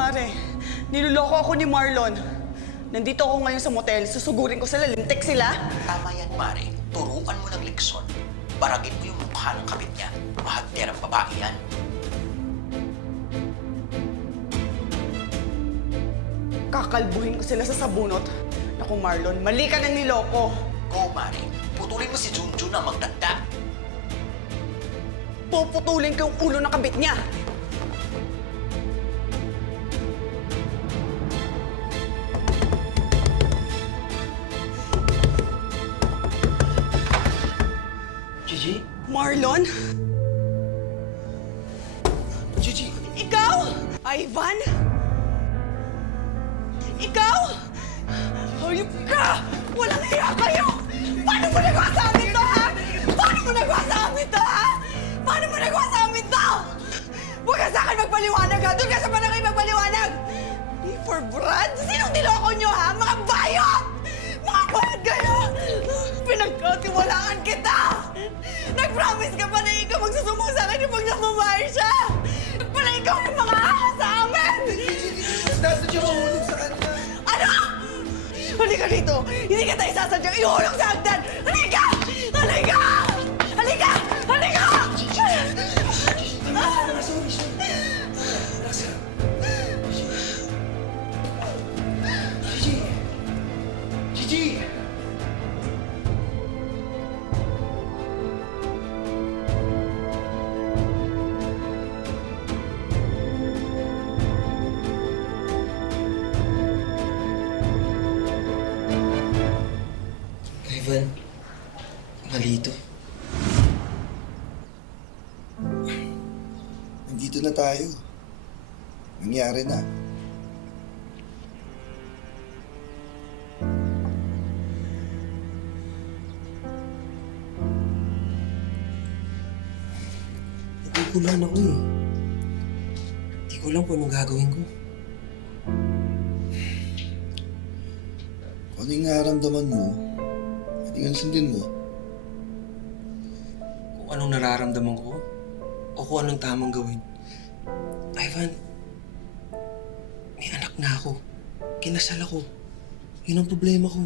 Mare, niloloko ako ni Marlon. Nandito ako ngayon sa motel, susugurin ko sila, lintik sila. Tama yan, Mare. Turuan mo ng leksyon. Baragin mo yung mukha ng kabit niya. Mahagder ang babae yan. Kakalbuhin ko sila sa sabunot. Naku Marlon, mali ka ng niloko. Go, Mare. Putulin mo si Junjun na magdanda. Puputulin ko yung ulo ng kabit niya. Gigi? Marlon? Gigi! Ikaw? Ivan? Ikaw? Hayop ka! Walang hiya kayo! Paano mo nagawa sa amin to, ha? Paano mo nagawa sa amin to, ha? Paano mo nagawa sa amin to? Huwag ka sa akin magpaliwanag, ha? Doon ka sa barangay magpaliwanag! Me for Brad? Sinong niloko nyo, ha? Mga bayot! Mga bayot kayo! Pinagkatiwalaan kita! Nag-promise ka pa na ikaw magsusumbong sa akin pag namamahay siya! Pala ikaw yung mga ahas sa amin! Nasadya mahulog sa kanya! Ano? Halika dito! Hindi kita isasadyang ihulog sa hagdan! Halika! Halika! Halika! Halika! Gigi! Gigi! Ivan, mali ito. Nandito na tayo. Nangyari na. Nagkukulan ako eh. Hindi ko alam kung anong gagawin ko. Kung ano yung nararamdaman mo, hindi nga sundin mo. Kung anong nararamdaman ko o kung anong tamang gawin. Ivan, may anak na ako. Kinasal ako. Yun ang problema ko.